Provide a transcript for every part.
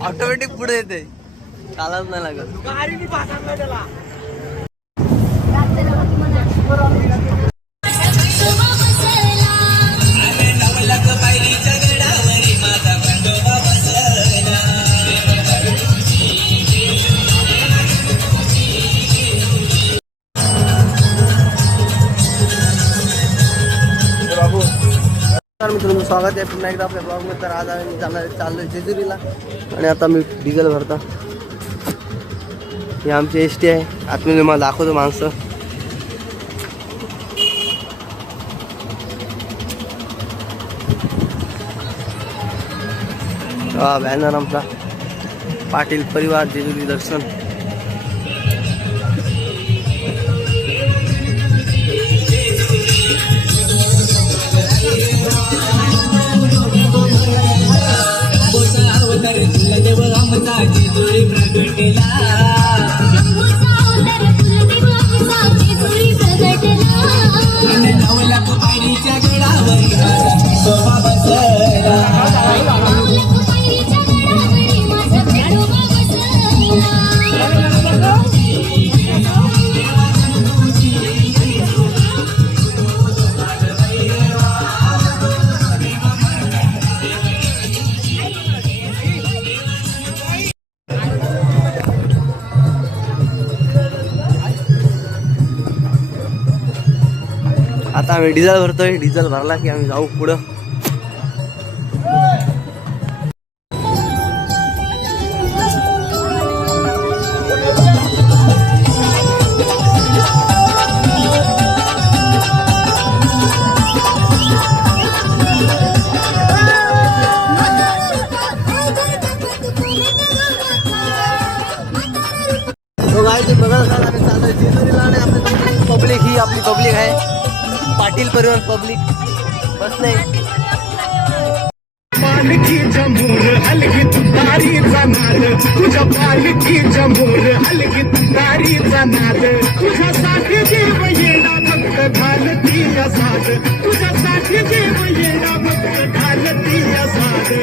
Automatic पुढे येते, चालच नाही लागत. मित्रांनो, स्वागत आहे पुन्हा एकदा आपल्या ब्लॉगमध्ये. तर आज आम्ही चाललोय जेजुरीला आणि आता मी डिझेल भरता. ही आमची एस टी आहे. आतमध्ये मला दाखवतो माणसं. हा बॅनर आमचा पाटील परिवार जेजुरी दर्शन. आता आम्ही डिझेल भरतोय. डिझेल भरला की आम्ही जाऊ पुढं. तो गायचे बघा आम्ही चाललोय जेजुरीला आणि आपली पब्लिक ही आपली पब्लिक आहे. पाटील परिवार पब्लिक बसले. पालखी जमूर हलगी तुतारीचा नाद, तुझ्या पालखी जमूर हलगी तुतारीचा नाद, तुझ्यासाठी देव येणा भक्त घालती असाद, तुझ्यासाठी देव येणा भक्त घालती असाद.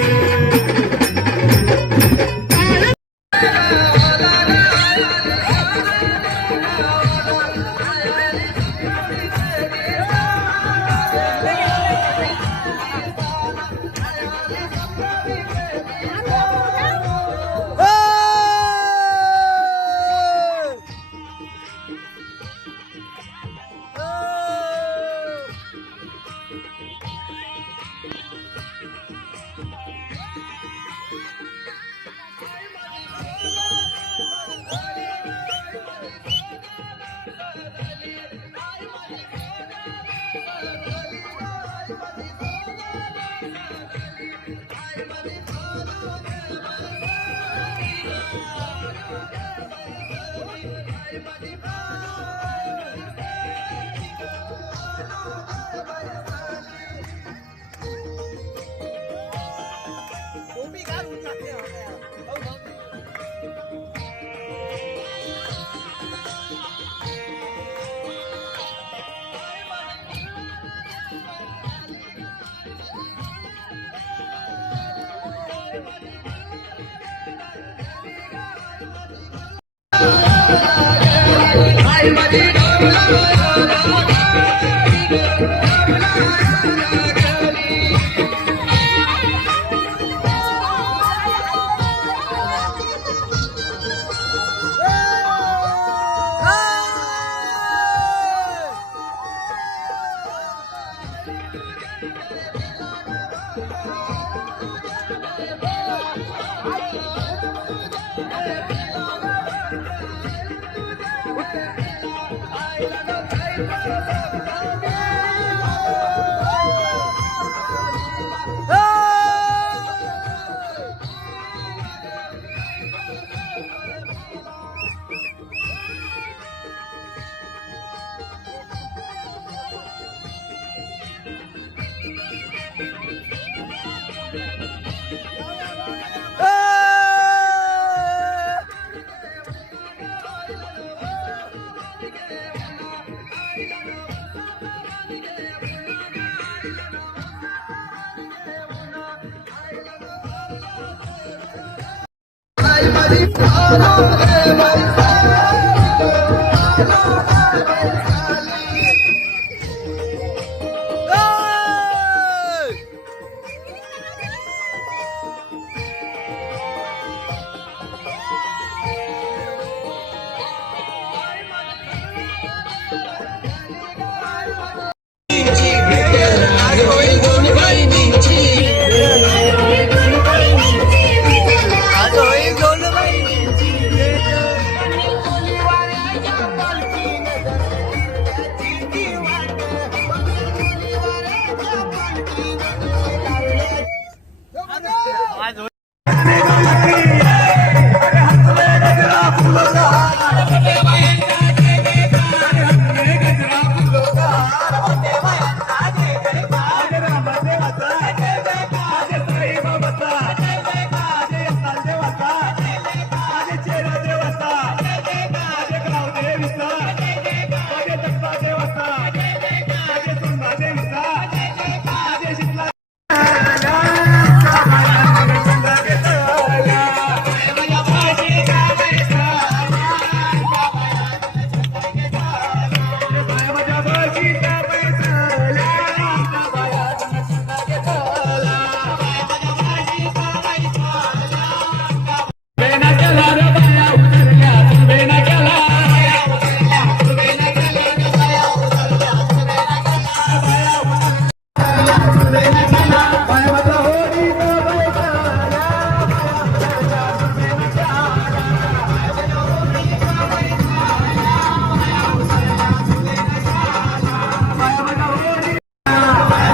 आज होईल डोलबाईची भेट.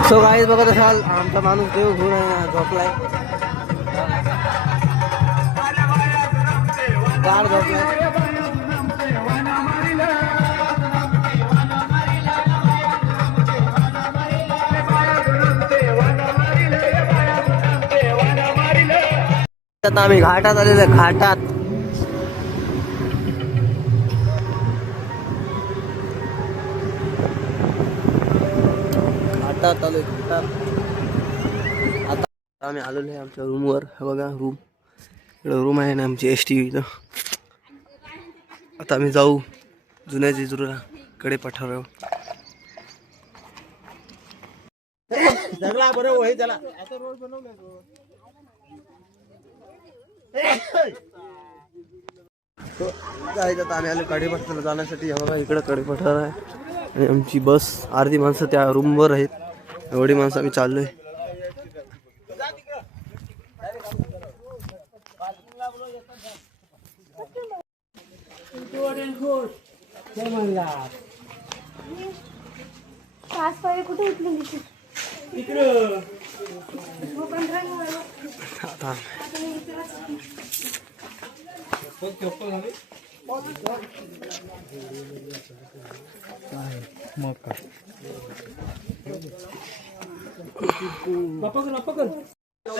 सो गाईज बघत असाल आमचा माणूस देव घेऊन झोपलाय. गाड झोपलाय. आता आम्ही घाटात आलेलो आहे, घाटात. घाटात आलोय, घाटात. आता आम्ही आलेलो आहे आमच्या रूमवर. हे बघा रूम, इकडं रूम आहे ना आमची एस टी इथं. आता आम्ही जाऊ जुन्या जेजुरीला कडे पठारावर. बरोबर होय त्याला आता रोड बनवलाय. जायचं आता आम्ही आलो कडे पठाराला जाण्यासाठी. हे बघा इकडं कडे पठार आहे आणि आमची बस. अर्धी माणसं त्या रूमवर आहेत, एवढी माणसं आम्ही चाललोय. कुठे उठली आता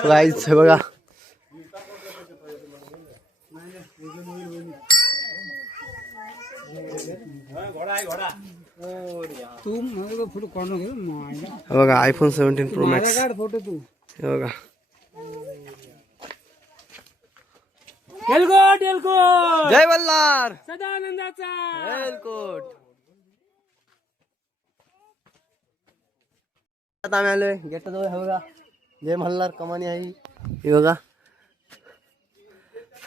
गाईज हे बघा बघा आयफोन 17 प्रो मॅक्स. हे बघा एलकोट एलकोट जय मल्हार सदानंदाचा एलकोट. आता आम्ही आलोय गेटाजवळ. हे बघा जय मल्हार कमानी आहे हे बघा.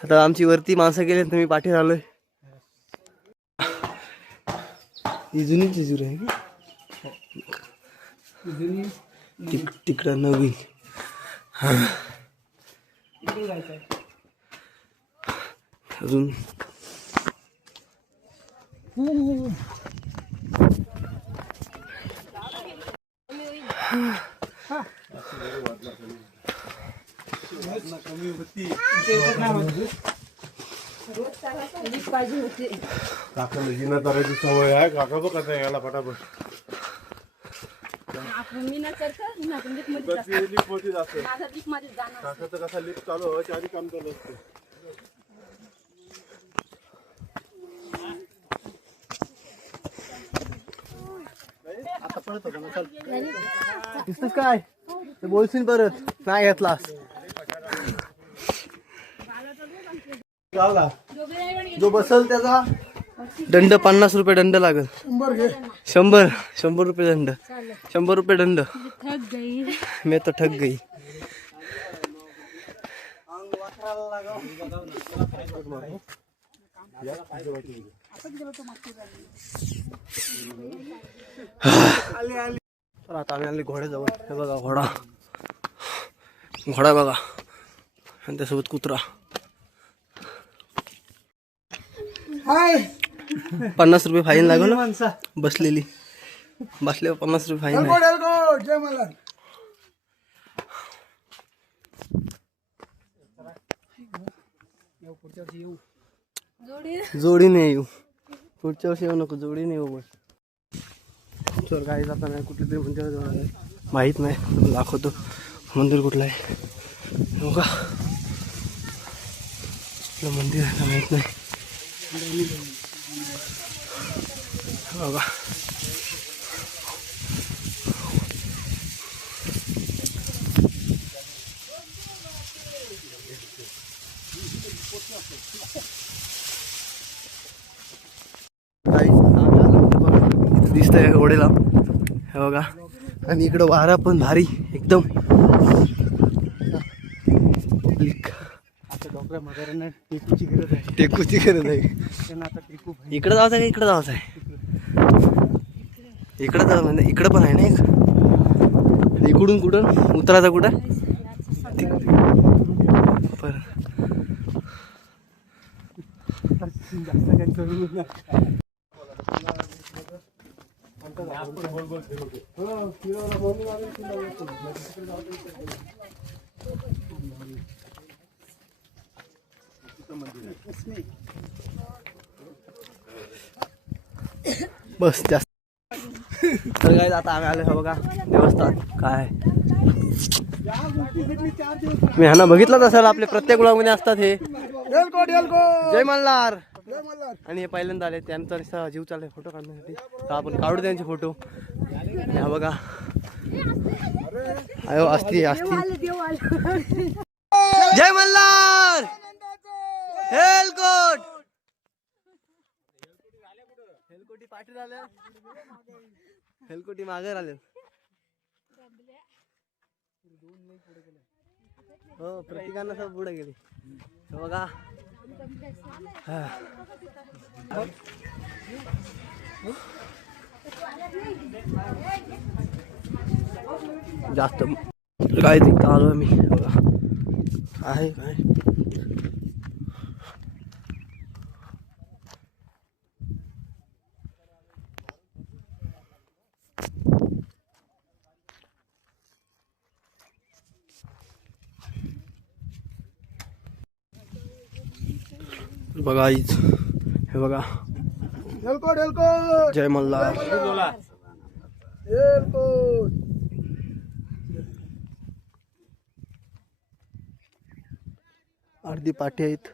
आता आमची वरती माणसं गेले, तुम्ही पाठी आलोय. ही जुनी जेजुरी आहे की तिकडं नवीन. अजून काकाला जिना करायची सवय आहे. काका बघ कसं याला फटाफट लिफ्ट मध्ये जाते. काकाचं कसा लिफ्ट चालू व्हायच्या आधी काम चालू असते. दिसतोस काय ते बोलशील परत नाही घेतलास. चावला जो बसल त्याचा दंड 50 रुपये दंड लागेल. 100 रुपये दंड. 100 रुपये दंड. मी तो ठग गई. तर आता आम्ही आले घोड्याजवळ. हे बघा घोडा. घोडा बघा आणि त्यासोबत कुत्रा. 50 रुपये फाईन लागल बसलेली. बसल्यावर 50 रुपये फाईन आहे. जय मल्हार. जोडी नाही येऊ. पुढच्या वर्षी येऊ नको. जोडी नाही येऊ. बस चल गाडी जाता नाही. कुठले तरी मंदिराजवळ आहे. माहीत नाही. दाखवतो मंदिर कुठलं आहे. बघा कुठलं मंदिर आहे का माहीत नाही. बघा दिसतंय घोडेला. हे बघा आणि इकडं वारा पण भारी एकदम. टेकूची गरज आहे. इकडं जायचं का इकडं जायचं आहे. इकडं जाऊ म्हणजे इकडं पण आहे ना एक. इकडून कुठं उतरायचं कुठं बरं. बस जास्त. तर काय आता आम्ही आलो बघा देवस्थान. काय मी ह्यांना बघितलंच असेल. आपले प्रत्येक ब्लॉगमध्ये असतात हे. जय मल्हार. आणि हे पहिल्यांदा आले. त्यांचा नुसता जीव चाललाय फोटो काढण्यासाठी. तर आपण काढू त्यांचे फोटो. हा बघा अयो असती असती. जय मल्हार. हेलकोट. हेलकोटी पाठी आल्या. हेलकोटी मागे आले. हो प्रत्येकांना सब पुढे गेले. बघा जास्त काय तिथं आलो मी. बघा आहे काय बघा आईच. हे बघा जय मल्हार. अर्धी पाठी आहेत.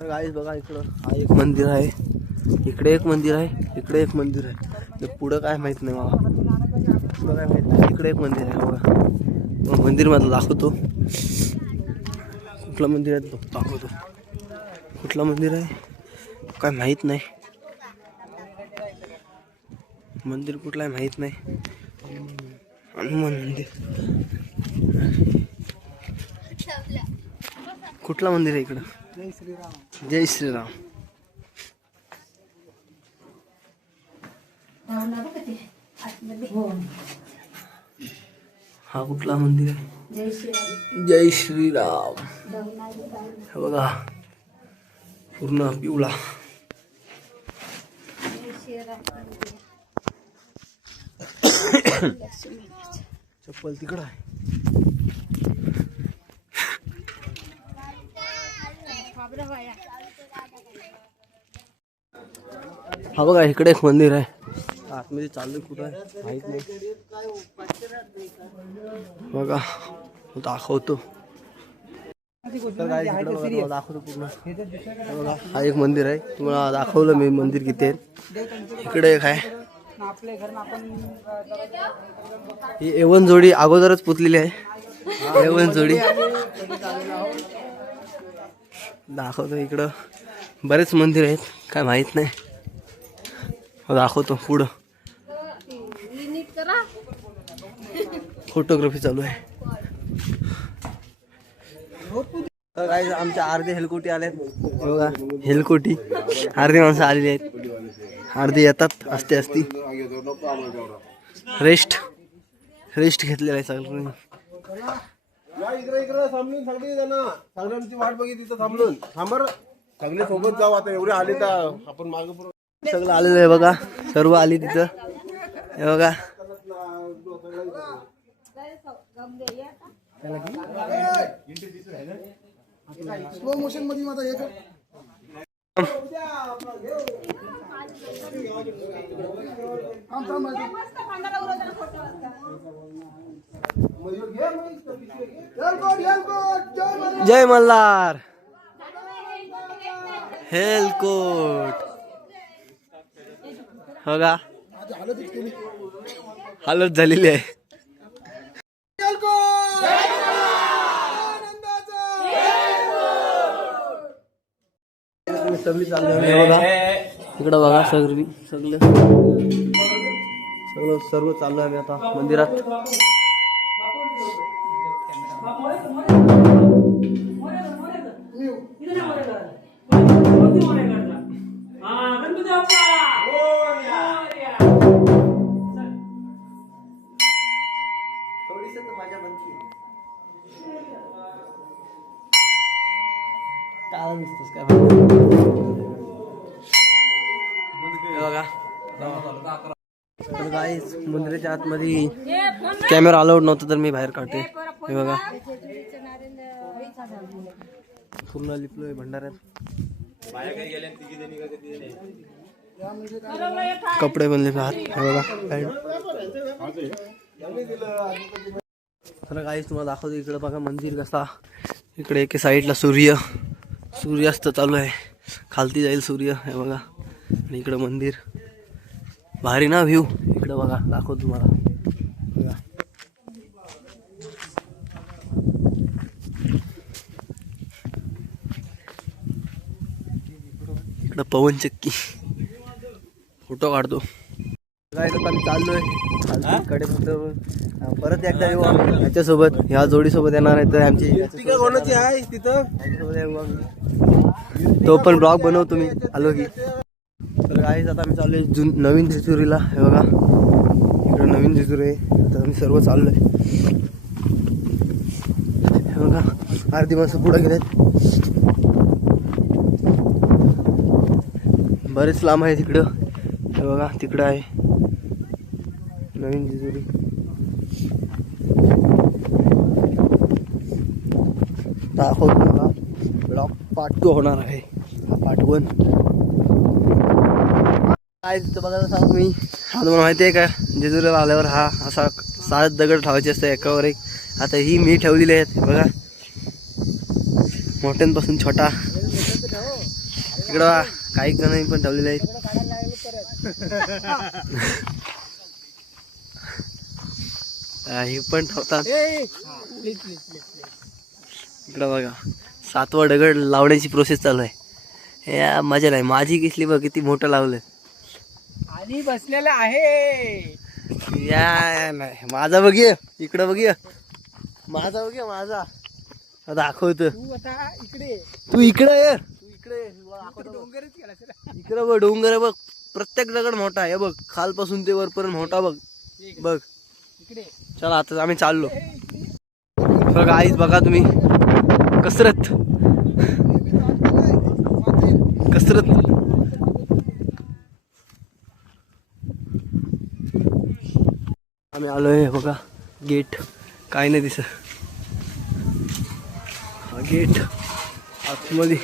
गाईस बघा इकडं हा एक मंदिर आहे. इकडे एक मंदिर आहे. इकडे एक मंदिर आहे. पुढं काय माहित नाही मला. पुढं काय माहित नाही. इकडे एक मंदिर आहे बघा. मंदिर मला दाखवतो. कुठलं मंदिर आहे दाखवतो. कुठलं मंदिर आहे काय माहित नाही. मंदिर कुठलं आहे माहित नाही. हनुमान मंदिर. कुठलं मंदिर आहे इकडं. जय श्रीराम. हा कुठला मंदिर आहे. जय श्रीराम. हे बघा पूर्ण पिवळा. चप्पल तिकडं आहे. हा बघा इकडे एक मंदिर आहे. आतमध्ये चालू कुठं आहे माहित नाही. बघा दाखवतो. दाखवतो पूर्ण. बघा हा एक मंदिर आहे. तुम्हाला दाखवलं मी मंदिर किती आहे. इकडे एक आहे. ही एवन जोडी अगोदरच पुतलेली आहे. एवन जोडी दाखवतो. इकडं बरेच मंदिर आहेत, काय माहित नाही. दाखवतो पुढं. फोटोग्राफी चालू आहे. तर काही आमच्या अर्धे हेलकोटी आलेत बघा. हेलकोटी अर्धी माणसं आलेली आहेत. अर्धी येतात असते असती. रेस्ट घेतलेला आहे सगळं. या इकडे थांबून सगळी जण सगळ्यांची वाट बघितली तिथं थांबून थांबर सगळे सोबत जाऊ. आता एवढे आले तर आपण मागे सगळं आलेलं आहे बघा. सर्व आली तिथं हे बघा. स्लो मोशन मध्ये माझा हे कर. जय मल्हार. हेलकोट बघा. हालत झालेली आहे. सगळी चालली बघा. इकडं बघा सगळं सर्व चालू आहे आता मंदिरात. काय दिसतोस काय बघा. तर गाईस मंदिराच्या आतमध्ये कॅमेरा अलाउड नव्हता तर मी बाहेर काढते. हे बघा पूर्ण लिपलोय भंडाऱ्यात. कपडे बनले हात. हे बघा. तर गाईस तुम्हाला दाखवतो. इकडे बघा मंदिर कसा. इकडे एके साईडला सूर्यास्त चालू आहे. खालती जाईल सूर्य. हे बघा. आणि इकडं मंदिर भारी ना व्ह्यू. इकडं बघा दाखवतो तुम्हाला. बघा इकडं पवनचक्की. फोटो काढतो. काय करता आम्ही चाललोय कडे. परत एकदा येऊ आम्ही याच्यासोबत. ह्या जोडीसोबत येणार आहे तर आमची कोणाची आहे तिथं तो पण ब्लॉग बनवतो मी आलो की. तर गाईज आता आम्ही चाललोय नवीन जेजुरीला. हे बघा इकडं नवीन जेजुरी आहे. आता आम्ही सर्व चाललोय. हे बघा अर्धी माणसं पुढे गेलेत. बरेच लांब आहे तिकडं. हे बघा तिकडं आहे नवीन जेजुरी. दाखवतो मला. ब्लॉग पार्ट 2 होणार आहे. हा पार्ट 1 काय तिथं बघायला सांगू मी. हा तुम्हाला माहिती आहे का जेजुरीला आल्यावर हा असा 7 दगड ठेवायचे असते एकावर एक. आता ही मी ठेवलेली आहेत बघा. मोठ्यांपासून छोटा. इकडं काही जणांनी पण ठेवलेले आहेत. हे पण ठेवतात. इकडं बघा 7वा दगड लावण्याची प्रोसेस चालू आहे. या मजा नाही. माझी किसली बघ किती मोठं लावलं. आणि बसलेला आहे. या नाही माझा बघिय. इकडं बघिय माझा बघिय. माझा दाखवतो. तू इकडे ये. इकडे बघ डोंगर आहे बघ. प्रत्येक दगड मोठा आहे बघ. खालपासून ते वरपर्यंत मोठा बघ. बघ चला आता आम्ही चाललो. बघा आईच बघा तुम्ही. कसरत आम्ही आलोय. बघा गेट काय नाही दिसत. हा गेट आतमध्ये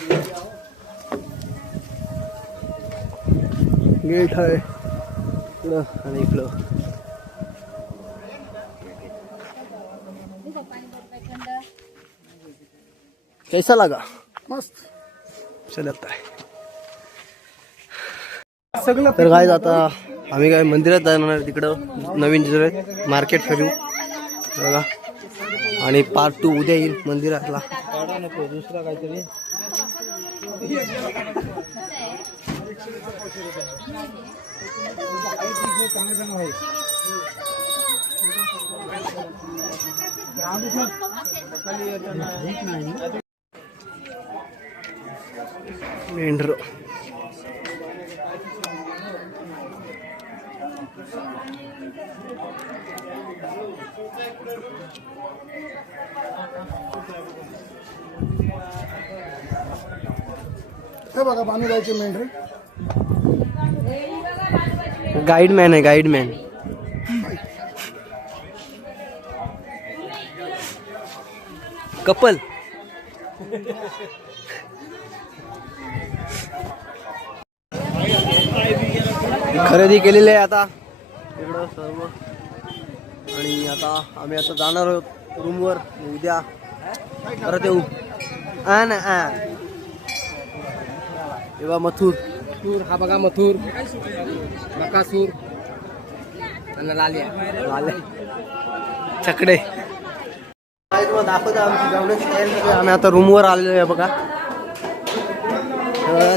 गेट आहे इकडं आणि इकडं. कैसा लगा. मस्त चलता है. तर गाइस आता आम्ही काय मंदिरात जाणार तिकडं नवीन जिल्ह्यात मार्केट फिरू बघा. आणि पार्ट 2 उद्या येईल मंदिरातला. दुसरा काहीतरी मेंढर हे बघा बानुबाईचे मेंढरे. गाईडमॅन आहे गाईडमॅन. कपल खरेदी केलेली आहे आता इकडं सर्व. आणि आता आम्ही आता जाणार आहोत रूमवर. उद्या परत येऊ. ना तेव्हा मथुर हा बघा मथुर बकासूर आणि लाल्या आले छकडे. दाखवतो आमची जेवणाची तयारी चालू आहे. आम्ही आता रूमवर आलेलो आहे बघा.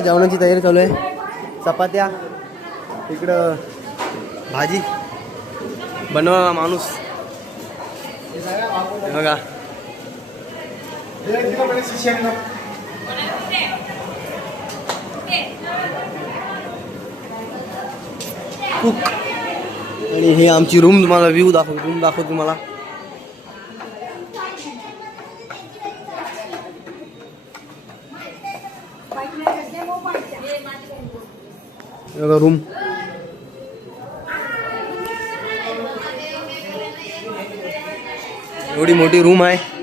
जेवणाची तयारी चालू आहे. चपात्या इकडं भाजी बनवा माणूस बघा. कुक. आणि हे आमची रूम तुम्हाला व्ह्यू दाखवतो तुम्हाला. बघा रूम. एवढी मोठी रूम आहे.